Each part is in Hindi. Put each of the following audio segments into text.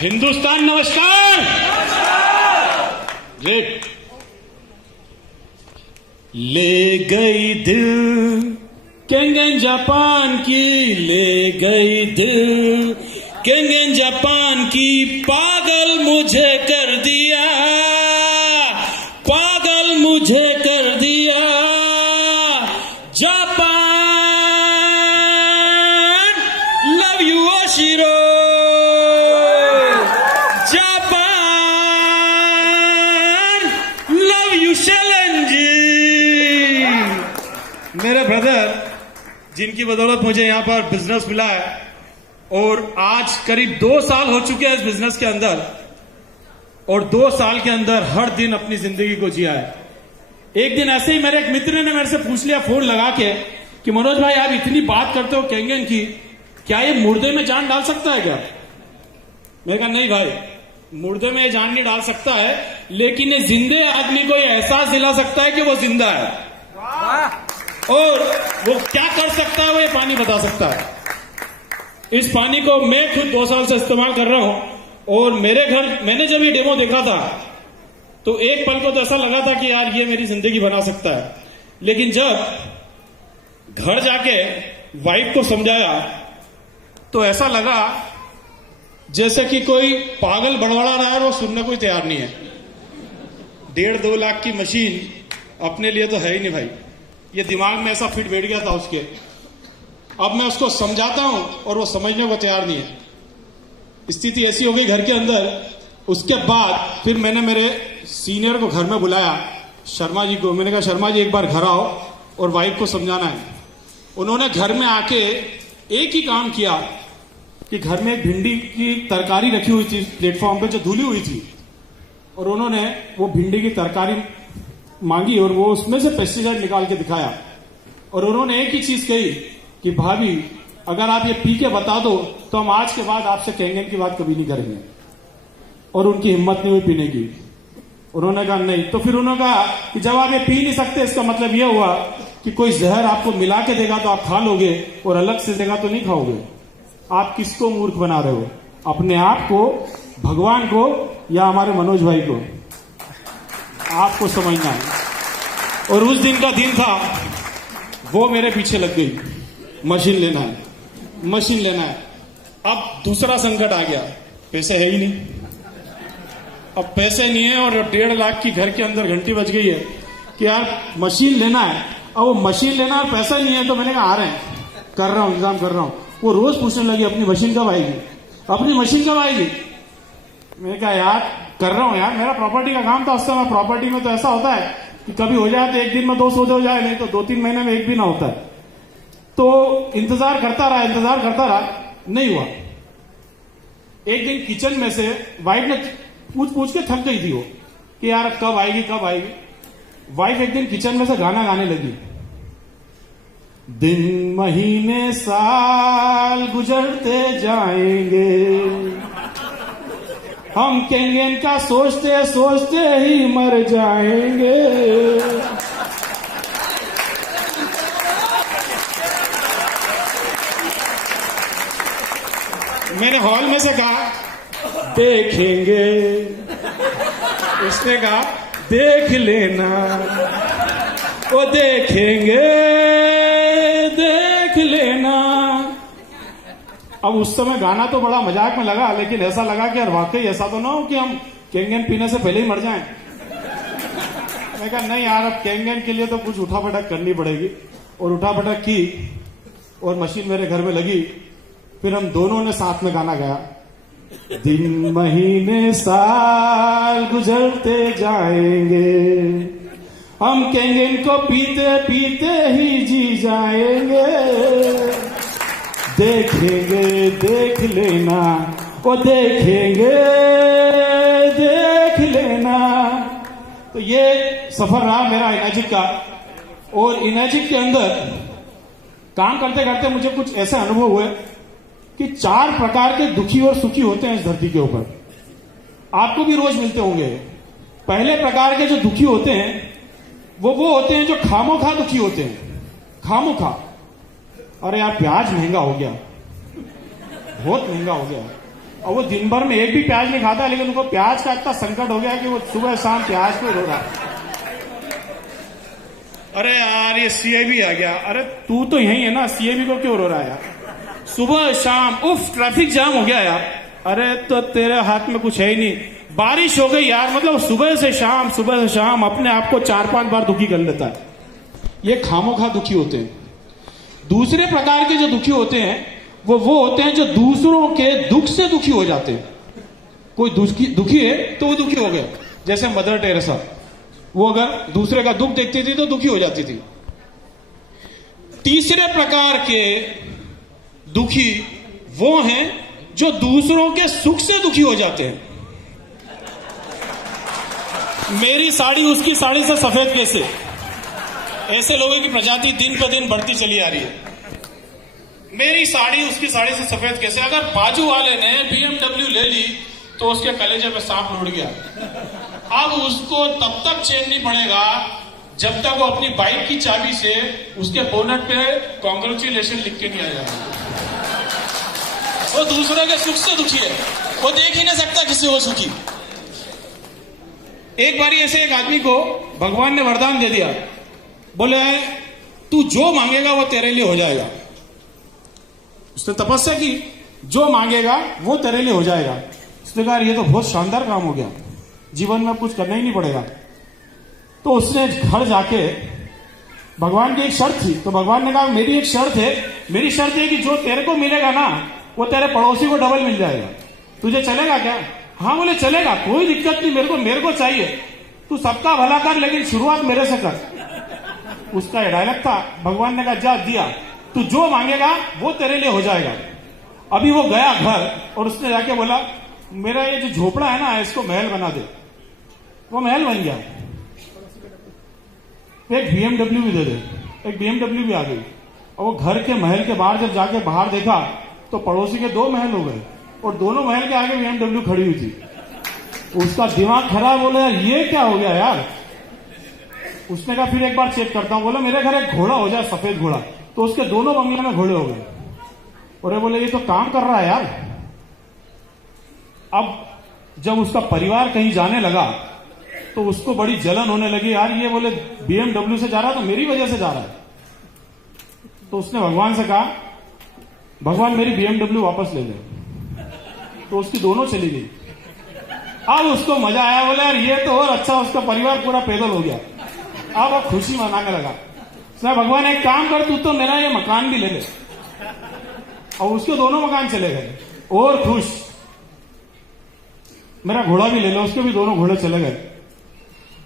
हिंदुस्तान नमस्कार। ग्रेट। ले गई दिल केंगन जापान की, ले गई दिल केंगन जापान की, पागल मुझे कर दिया, पागल मुझे कर दिया जापान। लव यू ओशिरो, मेरे ब्रदर जिनकी बदौलत मुझे यहां पर बिजनेस मिला है और आज करीब 2 साल हो चुके हैं इस बिजनेस के अंदर, और 2 साल के अंदर हर दिन अपनी जिंदगी को जिया है। एक दिन ऐसे ही मेरे एक मित्र ने मेरे से पूछ लिया फोन लगा के कि मनोज भाई आप इतनी बात करते हो केंगन की, क्या ये मुर्दे में जान डाल सकता है क्या? मैंने कहा नहीं भाई, मुर्दे में ये जान नहीं डाल सकता है, लेकिन ये जिंदे आदमी को ये एहसास दिला सकता है कि वो जिंदा है, और वो क्या कर सकता है वो ये पानी बता सकता है। इस पानी को मैं खुद 2 साल से इस्तेमाल कर रहा हूं, और मेरे घर मैंने जब ये डेमो देखा था तो एक पल को तो ऐसा लगा था कि यार ये मेरी जिंदगी बना सकता है, लेकिन जब घर जाके वाइफ को समझाया तो ऐसा लगा जैसे कि कोई पागल बड़बड़ा रहा है और वो सुनने को तैयार नहीं है। 1.5-2 लाख की मशीन अपने लिए तो है ही नहीं भाई, ये दिमाग में ऐसा फिट बैठ गया था उसके। अब मैं उसको समझाता हूं और वो समझने को तैयार नहीं है। स्थिति ऐसी हो गई घर के अंदर। उसके बाद फिर मैंने मेरे सीनियर को घर में बुलाया, शर्मा जी को। मैंने कहा शर्मा जी एक बार घर आओ और वाइफ को समझाना है। उन्होंने घर में आके एक ही काम किया कि घर में एक भिंडी की तरकारी रखी हुई थी प्लेटफॉर्म पे जो धुली हुई थी, और उन्होंने वो भिंडी की तरकारी मांगी और वो उसमें से पेस्टिसाइड निकाल के दिखाया, और उन्होंने एक ही चीज कही कि भाभी अगर आप ये पी के बता दो तो हम आज के बाद आपसे केंगन की बात कभी नहीं करेंगे। और उनकी हिम्मत नहीं हुई पीने की। उन्होंने कहा नहीं। तो फिर उन्होंने कहा कि जब आप ये पी नहीं सकते इसका मतलब यह हुआ कि कोई जहर आपको मिला के देगा तो आप खा लोगे, और अलग से देगा तो नहीं खाओगे। आप किसको मूर्ख बना रहे हो? अपने आप को, भगवान को, या हमारे मनोज भाई को? आपको समझना है। और उस दिन का दिन था, वो मेरे पीछे लग गई, मशीन लेना है, मशीन लेना है। अब दूसरा संकट आ गया, पैसे है ही नहीं। अब पैसे नहीं है और 1.5 लाख की घर के अंदर घंटी बज गई है कि यार मशीन लेना है। अब वो मशीन लेना और पैसा नहीं है, तो मैंने कहा आ रहे हैं, कर रहा हूं, इंतजाम कर रहा हूं। वो रोज पूछने लगी अपनी मशीन कब आएगी, अपनी मशीन कब आएगी। मैंने कहा यार कर रहा हूं यार, मेरा प्रॉपर्टी का काम था उस समय। प्रॉपर्टी में तो ऐसा होता है कि कभी हो जाए तो एक दिन में 2 सौदे हो जाए, नहीं तो 2-3 महीने में एक भी ना होता है। तो इंतजार करता रहा, नहीं हुआ। एक दिन किचन में से वाइफ ने पूछ के थक गई थी वो कि यार कब आएगी कब आएगी। वाइफ एक दिन किचन में से गाना गाने लगी। दिन महीने साल गुजरते जाएंगे, हम केंगन का सोचते सोचते ही मर जाएंगे। मैंने हॉल में से कहा देखेंगे, उसने कहा देख लेना, वो देखेंगे देख लेना। अब उस समय गाना तो बड़ा मजाक में लगा, लेकिन ऐसा लगा कि यार वाकई ऐसा तो ना हो कि हम केंगन पीने से पहले ही मर जाएं। मैं कहा नहीं यार, अब केंगन के लिए तो कुछ उठापटक करनी पड़ेगी, और उठापटक की और मशीन मेरे घर में लगी। फिर हम दोनों ने साथ में गाना गाया। दिन महीने साल गुजरते जाएंगे, हम केंगन को पीते पीते ही जी जाएंगे। देखेंगे देख लेना, वो देखेंगे देख लेना। तो ये सफर रहा मेरा इनर्जिक का। और इनर्जिक के अंदर काम करते करते मुझे कुछ ऐसे अनुभव हुए कि 4 प्रकार के दुखी और सुखी होते हैं इस धरती के ऊपर। आपको भी रोज मिलते होंगे। पहले प्रकार के जो दुखी होते हैं वो होते हैं जो खामोखा दुखी होते हैं। खामोखा, अरे यार प्याज महंगा हो गया, बहुत महंगा हो गया, और वो दिन भर में एक भी प्याज नहीं खाता, लेकिन उनको प्याज का इतना संकट हो गया कि वो सुबह शाम प्याज पे रो रहा है। अरे यार ये सीएबी आ गया। अरे तू तो यही है ना, सीएबी को क्यों रो रहा है यार? सुबह शाम उफ ट्रैफिक जाम हो गया यार। अरे तो तेरे हाथ में कुछ है ही नहीं। बारिश हो गई यार, मतलब सुबह से शाम अपने आप को 4-5 बार दुखी कर लेता है। ये खामोखा दुखी होते हैं। दूसरे प्रकार के जो दुखी होते हैं वो होते हैं जो दूसरों के दुख से दुखी हो जाते हैं। कोई दुखी है तो वो दुखी हो गया, जैसे मदर टेरेसा, वो अगर दूसरे का दुख देखती थी तो दुखी हो जाती थी। तीसरे प्रकार के दुखी वो हैं जो दूसरों के सुख से दुखी हो जाते हैं। मेरी साड़ी उसकी साड़ी से सफेद कैसे, ऐसे लोगों की प्रजाति दिन पर दिन बढ़ती चली आ रही है। मेरी साड़ी उसकी साड़ी से सफेद कैसे? अगर बाजू वाले ने BMW ले ली तो उसके कलेजे पे सांप लुढ़ गया। अब उसको तब तक चैन नहीं पड़ेगा जब तक वो अपनी बाइक की चाबी से उसके बोनट पे कॉन्ग्रेचुलेशन लिख के नहीं आ जाएगा। वो दूसरों के सुख से दुखी है, वो देख ही नहीं सकता किसी को सुखी। एक बारी ऐसे एक आदमी को भगवान ने वरदान दे दिया, बोले तू जो मांगेगा वो तेरे लिए हो जाएगा। उसने तपस्या की, जो मांगेगा वो तेरे लिए हो जाएगा। उसने कहा ये तो बहुत शानदार काम हो गया, जीवन में कुछ करना ही नहीं पड़ेगा। तो उसने घर जाके भगवान की एक शर्त थी, तो भगवान ने कहा मेरी एक शर्त है, मेरी शर्त है कि जो तेरे को मिलेगा ना वो तेरे पड़ोसी को डबल मिल जाएगा। तुझे चलेगा क्या? हाँ बोले चलेगा, कोई दिक्कत नहीं, मेरे को चाहिए। तू सबका भला कर लेकिन शुरुआत मेरे से कर। उसका ये डायलॉग था। भगवान ने कहा जा दिया, तू जो मांगेगा वो तेरे लिए हो जाएगा। अभी वो गया घर और उसने जाके बोला मेरा ये जो झोपड़ा है ना इसको महल बना दे। वो महल बन गया। एक BMW भी दे दे। एक BMW भी आ गई। और वो घर के महल के बाहर जब जाके बाहर देखा तो पड़ोसी के 2 महल हो गए और दोनों महल के आगे BMW खड़ी हुई थी। उसका दिमाग खराब, बोला यार ये क्या हो गया यार। उसने कहा फिर एक बार चेक करता हूं। बोला मेरे घर एक घोड़ा हो जाए, सफेद घोड़ा। तो उसके दोनों बंगले में घोड़े हो गए। और ये बोले ये तो काम कर रहा है यार। अब जब उसका परिवार कहीं जाने लगा तो उसको बड़ी जलन होने लगी, यार ये बोले BMW से जा रहा है तो मेरी वजह से जा रहा है। तो उसने भगवान से कहा भगवान मेरी BMW वापस ले ले। तो उसकी दोनों चली गई। अब उसको मजा आया, बोला यार ये तो और अच्छा, उसका परिवार पूरा पैदल हो गया। अब वो खुशी मनाने लगा। सर भगवान एक काम कर, तू तो मेरा ये मकान भी ले ले। और उसके दोनों मकान चले गए और खुश। मेरा घोड़ा भी ले लो, उसके भी दोनों घोड़े चले गए।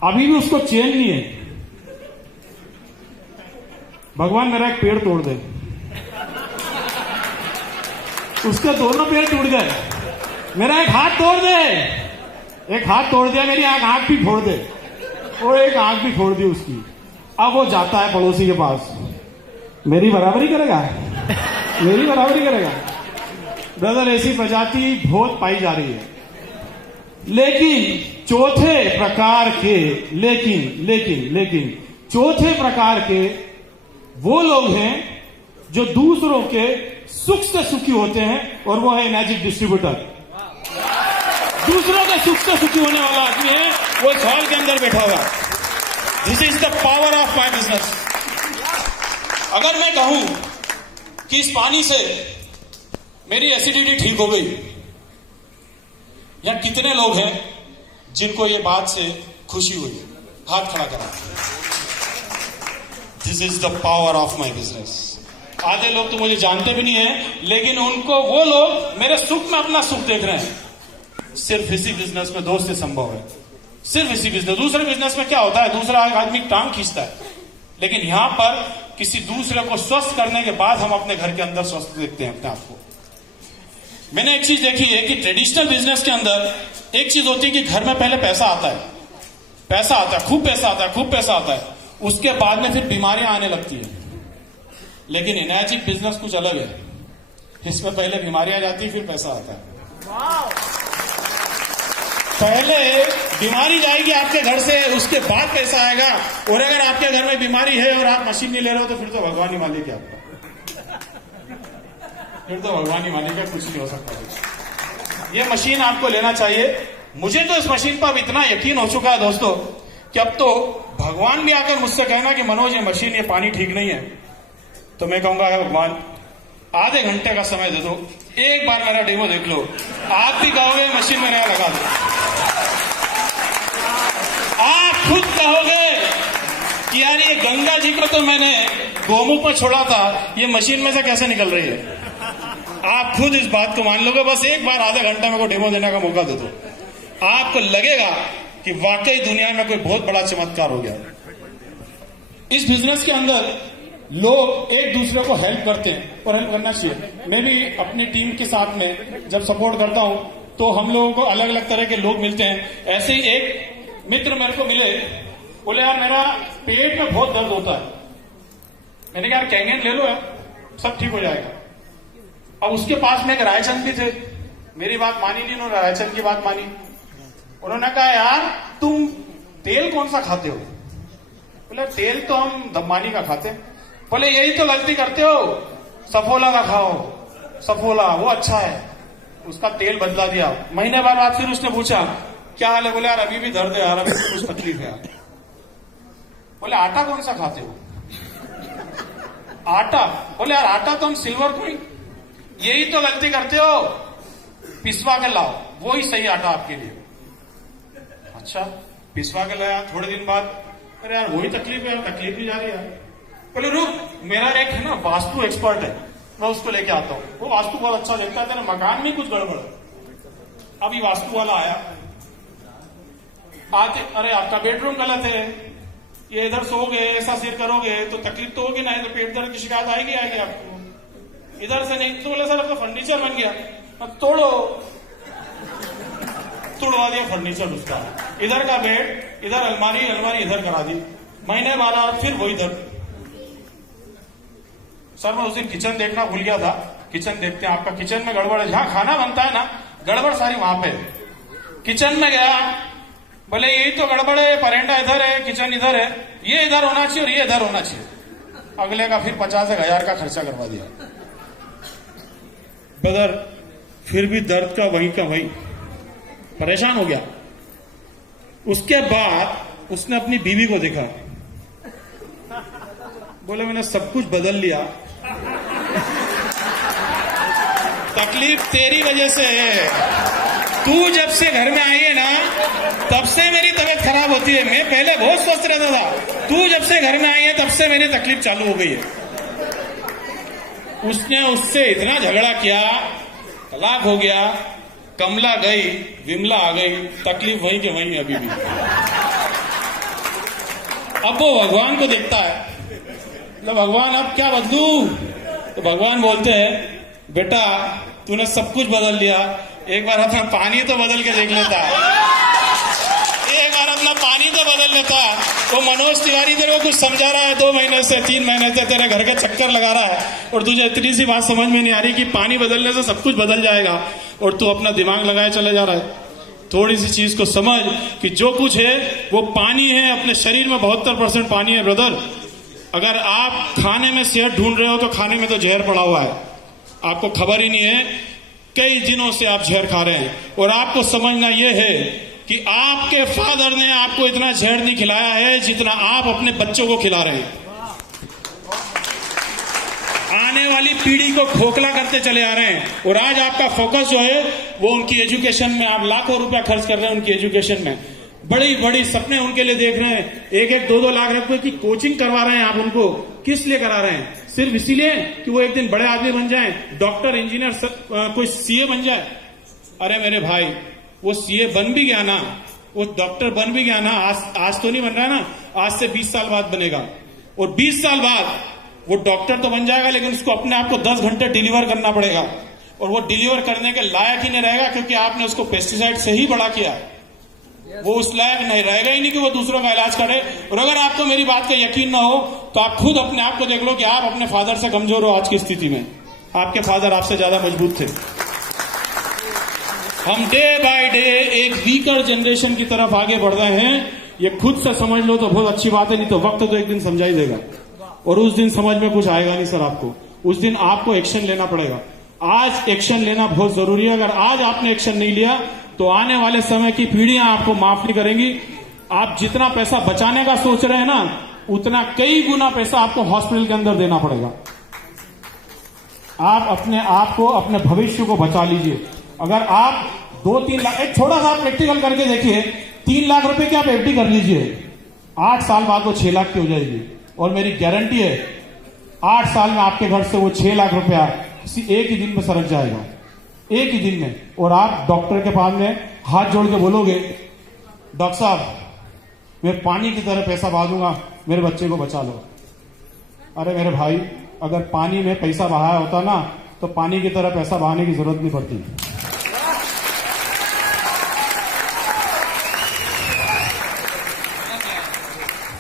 अभी भी उसको चैन नहीं है। भगवान मेरा एक पेड़ तोड़ दे। उसके दोनों पेड़ टूट गए। मेरा एक हाथ तोड़ दे। एक हाथ तोड़ दिया, मेरी आंख भी फोड़ दे। और एक आंख भी फोड़ दी उसकी। अब वो जाता है पड़ोसी के पास, मेरी बराबरी करेगा, मेरी बराबरी करेगा। ब्रदर ऐसी प्रजाति बहुत पाई जा रही है। लेकिन चौथे प्रकार के लेकिन चौथे प्रकार के वो लोग हैं जो दूसरों के सुख से सुखी होते हैं, और वो है मैजिक डिस्ट्रीब्यूटर। दूसरों के सुख से सुखी होने वाला आदमी है, वो इस हॉल के अंदर बैठा हुआ। This is the power of my business. अगर मैं कहूं कि इस पानी से मेरी एसिडिटी ठीक हो गई, या कितने लोग हैं जिनको ये बात से खुशी हुई? हाथ खड़ा करा। This is the power of my business. आधे लोग तो मुझे जानते भी नहीं है, लेकिन उनको वो लोग मेरे सुख में अपना सुख देख रहे हैं। सिर्फ इसी बिजनेस में दोस्त से संभव है, सिर्फ इसी बिजनेस। दूसरे बिजनेस में क्या होता है, दूसरा आदमी टांग खींचता है, लेकिन यहां पर किसी दूसरे को स्वस्थ करने के बाद हम अपने घर के अंदर स्वस्थ देखते हैं अपने आप को। मैंने एक चीज देखी है कि ट्रेडिशनल बिजनेस के अंदर एक चीज होती है कि घर में पहले पैसा आता है, खूब पैसा आता है, उसके बाद में फिर बीमारियां आने लगती है। लेकिन एनर्जिक बिजनेस कुछ अलग है, इसमें पहले बीमारियां जाती है फिर पैसा आता है। पहले बीमारी जाएगी आपके घर से, उसके बाद पैसा आएगा। और अगर आपके घर में बीमारी है और आप मशीन नहीं ले रहे हो तो फिर तो भगवान ही मालिक है आपका, फिर तो भगवान ही मालिक है, कुछ नहीं हो सकता। ये मशीन आपको लेना चाहिए। मुझे तो इस मशीन पर अब इतना यकीन हो चुका है दोस्तों कि अब तो भगवान भी आकर मुझसे कहना कि मनोज ये मशीन, ये पानी ठीक नहीं है, तो मैं कहूंगा भगवान आधे घंटे का समय दे दो, एक बार मेरा डेमो देख लो, आप भी कहोगे मशीन में नया लगा दो। आप खुद कहोगे कि यार ये गंगा जी को तो मैंने गोमुख में छोड़ा था, ये मशीन में से कैसे निकल रही है। आप खुद इस बात को मान लोगे। बस एक बार आधा घंटा मेरे को डेमो देने का मौका दे दो, आपको लगेगा कि वाकई दुनिया में कोई बहुत बड़ा चमत्कार हो गया। इस बिजनेस के अंदर लोग एक दूसरे को हेल्प करते हैं और हेल्प करना चाहिए। मैं भी अपनी टीम के साथ में जब सपोर्ट करता हूं तो हम लोगों को अलग अलग तरह के लोग मिलते हैं। ऐसे ही एक मित्र मेरे को मिले, बोले यार मेरा पेट में बहुत दर्द होता है। मैंने कहा यार कैंगेन ले लो यार, सब ठीक हो जाएगा। अब उसके पास में एक रायचंद भी थे, मेरी बात मानी नहीं उन्होंने, रायचंद की बात मानी। उन्होंने कहा यार तुम तेल कौन सा खाते हो? बोले तेल तो हम दम्मानी का खाते हैं। बोले यही तो गलती करते हो, सफोला का खाओ, सफोला वो अच्छा है। उसका तेल बदला दिया। महीने बाद फिर उसने पूछा क्या हाल है? बोले यार अभी भी दर्द है यार, अभी भी कुछ तकलीफ है यार। बोले आटा कौन सा खाते हो? आटा? बोले यार आटा तो हम सिल्वर कोई, यही तो गलती करते हो, पिसवा के लाओ, वो ही सही आटा आपके लिए। अच्छा पिसवा के लाया। थोड़े दिन बाद अरे यार वही तकलीफ है, तकलीफ भी जा रही है। बोले रुक, मेरा एक है ना वास्तु एक्सपर्ट है, मैं उसको लेके आता हूँ, वो वास्तु बहुत अच्छा देखता है, तेरे मकान में कुछ गड़बड़ है। अभी वास्तु वाला आया, आते अरे आपका बेडरूम गलत है, ये इधर सोओगे, ऐसा सिर करोगे तो तकलीफ तो होगी ना, तो पेट दर्द की शिकायत आएगी आपको। इधर से नहीं तो बोले सर आपका फर्नीचर बन गया, तोड़ो, तोड़वा दिया फर्नीचर उसका, इधर का बेड, इधर अलमारी, अलमारी इधर करा दी। महीने बाद फिर वही दर्द। सर मैं उस दिन किचन देखना भूल गया था, किचन देखते हैं, आपका किचन में गड़बड़ है, जहां खाना बनता है ना गड़बड़ सारी वहां पे। किचन में गया, बोले यही तो गड़बड़ है, परेंडा इधर है, किचन इधर है, ये इधर होना चाहिए और ये इधर होना चाहिए। अगले का फिर 50,000 का खर्चा करवा दिया। ब्रदर फिर भी दर्द का वही का वही, परेशान हो गया। उसके बाद उसने अपनी बीवी को देखा, बोले मैंने सब कुछ बदल लिया, तकलीफ तेरी वजह से है, तू जब से घर में आई है ना तब से मेरी तबीयत खराब होती है, मैं पहले बहुत स्वस्थ रहता था, तू जब से घर में आई है तब से मेरी तकलीफ चालू हो गई है। उसने उससे इतना झगड़ा किया, तलाक हो गया, कमला गई, विमला आ गई, तकलीफ वही के वही अभी भी। अब वो भगवान को देखता है, तो भगवान अब क्या बदलू? तो भगवान बोलते हैं बेटा तूने सब कुछ बदल लिया, एक बार अपना पानी तो बदल के देख लेता, एक बार अपना पानी तो बदल लेता। तो मनोज तिवारी तेरे को कुछ समझा रहा है, 2 महीने से 3 महीने से तेरे घर के चक्कर लगा रहा है और तुझे इतनी सी बात समझ में नहीं आ रही कि पानी बदलने से सब कुछ बदल जाएगा, और तू अपना दिमाग लगाए चले जा रहा है। थोड़ी सी चीज को समझ कि जो कुछ है वो पानी है, अपने शरीर में 72% पानी है ब्रदर। अगर आप खाने में सेहत ढूंढ रहे हो तो खाने में तो जहर पड़ा हुआ है, आपको खबर ही नहीं है, कई दिनों से आप जहर खा रहे हैं। और आपको समझना यह है कि आपके फादर ने आपको इतना जहर नहीं खिलाया है जितना आप अपने बच्चों को खिला रहे हैं। आने वाली पीढ़ी को खोखला करते चले आ रहे हैं, और आज आपका फोकस जो है वो उनकी एजुकेशन में, आप लाखों रुपया खर्च कर रहे हैं उनकी एजुकेशन में, बड़ी बड़ी सपने उनके लिए देख रहे हैं, 1-1, 2-2 लाख रुपए की कोचिंग करवा रहे हैं आप उनको। किस लिए करा रहे हैं? सिर्फ इसीलिए कि वो एक दिन बड़े आदमी बन जाएं, डॉक्टर, इंजीनियर, कोई सीए बन जाए। अरे मेरे भाई वो सीए बन भी गया ना, वो डॉक्टर बन भी गया ना, आज तो नहीं बन रहा ना, आज से 20 साल बाद बनेगा, और 20 साल बाद वो डॉक्टर तो बन जाएगा लेकिन उसको अपने आप को 10 घंटे डिलीवर करना पड़ेगा, और वो डिलीवर करने के लायक ही नहीं रहेगा क्योंकि आपने उसको पेस्टिसाइड से ही बड़ा किया। वो उस लायक नहीं रहेगा ही नहीं कि वो दूसरों का इलाज करे। और अगर आपको मेरी बात का यकीन ना हो तो आप खुद अपने आप को देख लो कि आप अपने फादर से कमजोर हो आज की स्थिति में, आपके फादर आपसे ज्यादा मजबूत थे। हम डे बाय डे एक वीकर जनरेशन की तरफ आगे बढ़ रहे हैं, ये खुद से समझ लो तो बहुत अच्छी बात है, नहीं तो वक्त तो एक दिन समझा ही देगा, और उस दिन समझ में कुछ आएगा नहीं सर आपको, उस दिन आपको एक्शन लेना पड़ेगा। आज एक्शन लेना बहुत जरूरी है। अगर आज आपने एक्शन नहीं लिया तो आने वाले समय की पीढ़ियां आपको माफ नहीं करेंगी। आप जितना पैसा बचाने का सोच रहे हैं ना, उतना कई गुना पैसा आपको हॉस्पिटल के अंदर देना पड़ेगा। आप अपने आप को, अपने भविष्य को बचा लीजिए। अगर आप 2-3 लाख, एक थोड़ा सा प्रैक्टिकल करके देखिए, 3 लाख रुपए की आप एफडी कर लीजिए, 8 साल बाद वो 6 लाख की हो जाएगी। और मेरी गारंटी है 8 साल में आपके घर से वो 6 लाख रुपया किसी एक ही दिन में सरक जाएगा, एक ही दिन में। और आप डॉक्टर के पास में हाथ जोड़ के बोलोगे, डॉक्टर साहब मैं पानी की तरह पैसा बहा दूंगा, मेरे बच्चे को बचा लो। अरे मेरे भाई, अगर पानी में पैसा बहाया होता ना, तो पानी की तरह पैसा बहाने की जरूरत नहीं पड़ती।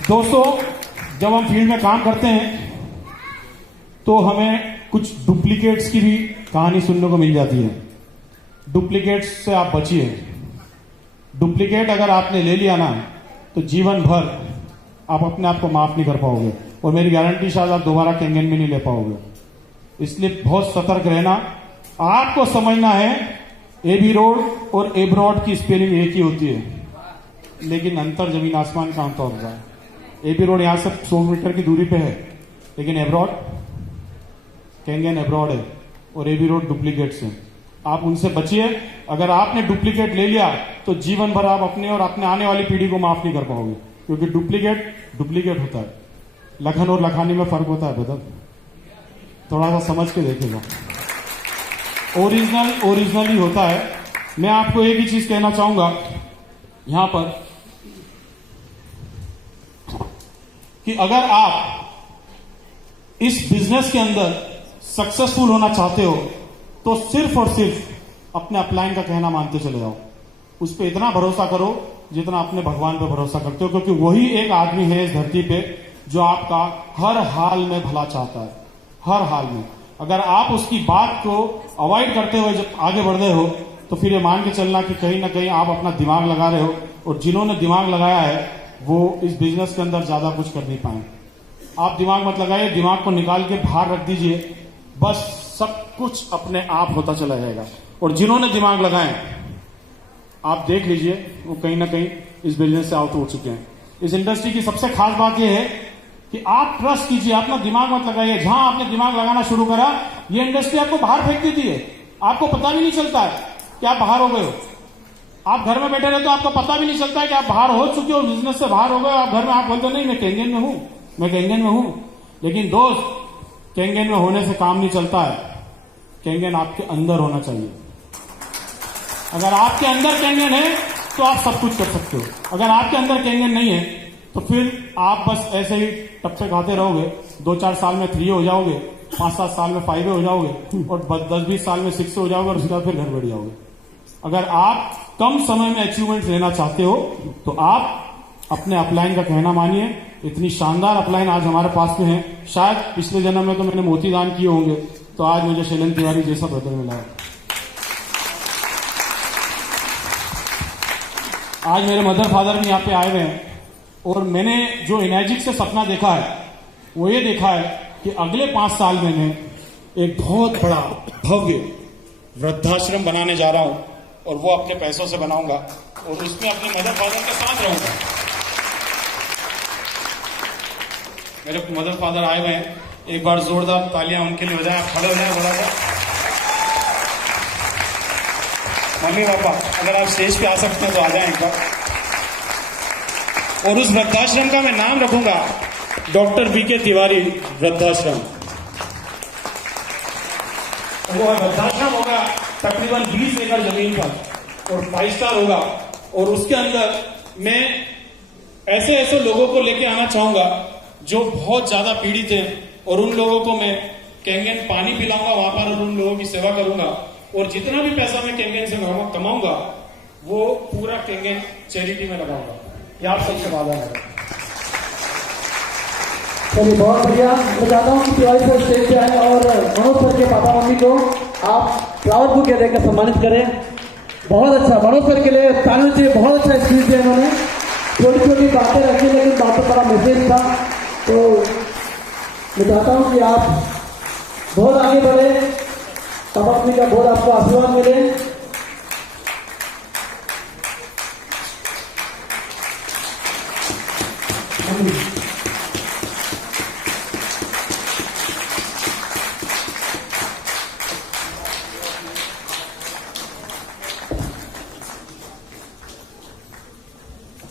दोस्तों, जब हम फील्ड में काम करते हैं तो हमें कुछ डुप्लीकेट्स की भी कहानी सुनने को मिल जाती है। डुप्लीकेट्स से आप बचिए। डुप्लीकेट अगर आपने ले लिया ना, तो जीवन भर आप अपने आप को माफ नहीं कर पाओगे, और मेरी गारंटी शायद आप दोबारा कैंगन में नहीं ले पाओगे। इसलिए बहुत सतर्क रहना। आपको समझना है एबी रोड और एब्रॉड की स्पेलिंग एक ही होती है, लेकिन अंतर जमीन आसमान का अंतर होता है। एबी रोड यहां से 100 मीटर की दूरी पे है, लेकिन एब्रॉड, कैंगन एब्रॉड है और एबी रोड डुप्लीकेट्स हैं। आप उनसे बचिए। अगर आपने डुप्लीकेट ले लिया तो जीवन भर आप अपने और अपने आने वाली पीढ़ी को माफ नहीं कर पाओगे, क्योंकि डुप्लीकेट होता है। लखन और लखानी में फर्क होता है बदल, थोड़ा सा समझ के देखेगा। ओरिजिनल ही होता है। मैं आपको एक ही चीज कहना चाहूंगा यहां पर, कि अगर आप इस बिजनेस के अंदर सक्सेसफुल होना चाहते हो तो सिर्फ और सिर्फ अपने अपलाइन का कहना मानते चले जाओ। उस पर इतना भरोसा करो जितना अपने भगवान पर भरोसा करते हो, क्योंकि वही एक आदमी है इस धरती पे जो आपका हर हाल में भला चाहता है, हर हाल में। अगर आप उसकी बात को अवॉइड करते हुए जब आगे बढ़ रहे हो, तो फिर ये मान के चलना कि कहीं ना कहीं आप अपना दिमाग लगा रहे हो, और जिन्होंने दिमाग लगाया है वो इस बिजनेस के अंदर ज्यादा कुछ कर नहीं पाए। आप दिमाग मत लगाइए, दिमाग को निकाल के बाहर रख दीजिए, बस सब कुछ अपने आप होता चला जाएगा। और जिन्होंने दिमाग लगाए, आप देख लीजिए, वो कहीं ना कहीं इस बिजनेस से आउट हो चुके हैं। इस इंडस्ट्री की सबसे खास बात यह है कि आप ट्रस्ट कीजिए, अपना दिमाग मत लगाइए। जहां आपने दिमाग लगाना शुरू करा, ये इंडस्ट्री आपको बाहर फेंक देती है। आपको पता भी नहीं चलता है कि आप बाहर हो गए हो। आप घर में बैठे रहते हो, आपको पता भी नहीं चलता है कि आप बाहर हो चुके हो, बिजनेस से बाहर हो गए। आप घर में आप बोलते नहीं, मैं कैंगन में हूं, मैं कैंगन में हूं। लेकिन दोस्त, कैंगन में होने से काम नहीं चलता है, कैंगन आपके अंदर होना चाहिए। अगर आपके अंदर कैंगन है तो आप सब कुछ कर सकते हो। अगर आपके अंदर कैंगन नहीं है तो फिर आप बस ऐसे ही टप्पे खाते रहोगे। 2-4 साल में 3 हो जाओगे, 5-7 साल में 5 हो जाओगे, और 10-20 साल में 6 हो जाओगे, और उसके बाद फिर घर बैठ जाओगे। अगर आप कम समय में अचीवमेंट लेना चाहते हो तो आप अपने अपलाइन का कहना मानिए। इतनी शानदार अपलाइन आज हमारे पास में है। शायद पिछले जन्म में तो मैंने मोती दान किए होंगे, तो आज मुझे शैलन तिवारी जैसा ब्रदर मिला है। आज मेरे मदर फादर भी यहाँ पे आए हुए हैं, और मैंने जो एनर्जिक से सपना देखा है वो ये देखा है कि अगले 5 साल में मैं एक बहुत बड़ा भव्य वृद्धाश्रम बनाने जा रहा हूं, और वो अपने पैसों से बनाऊंगा, और उसमें अपने मदर फादर के साथ रहूंगा। मेरे मदर फादर आए हुए हैं, एक बार जोरदार तालियां उनके लिए हो जाए, खड़े हो जाए बड़ा सा। मम्मी पापा अगर आप स्टेज पे आ सकते हैं तो आ जाएं एक बार। और उस वृद्धाश्रम का मैं नाम रखूंगा डॉक्टर बीके तिवारी वृद्धाश्रम। वो वृद्धाश्रम होगा तकरीबन 20 एकड़ जमीन पर, और 5 स्टार होगा। और उसके अंदर मैं ऐसे ऐसे लोगों को लेके आना चाहूंगा जो बहुत ज्यादा पीड़ित हैं, और उन लोगों को मैं कैंगन पानी पिलाऊंगा वहां पर, और उन लोगों की सेवा करूंगा। और जितना भी पैसा मैं कैंगन से कमाऊंगा वो पूरा कैंगन चैरिटी में लगाऊंगा। ये आप सबसे वादा है। चलिए, बहुत बढ़िया। मैं चाहता हूँ कि तिवारी सर स्टेज पे आए और मनोज सर के पापा मम्मी को आप फ्लावर बुके देकर सम्मानित करें। बहुत अच्छा, मनोज सर के लिए तालियों से बहुत अच्छा स्पीच दिया इन्होंने। छोटी छोटी बातें रखी, लेकिन बातों बड़ा मैसेज था। तो मैं चाहता हूँ कि आप बहुत आगे बढ़े पापा मम्मी का बहुत आपको आशीर्वाद मिले।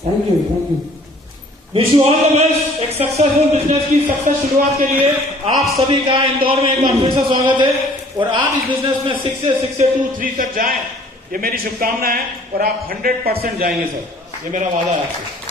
Thank you, thank you. Wish you all the best. एक सक्सेसफुल बिजनेस की सक्सेस शुरुआत के लिए आप सभी का इंदौर में एक बार फिर से स्वागत है और आप इस बिजनेस में 6 से 2, 3 तक जाएं, ये मेरी शुभकामना है और आप 100% जाएंगे सर, ये मेरा वादा है आपसे।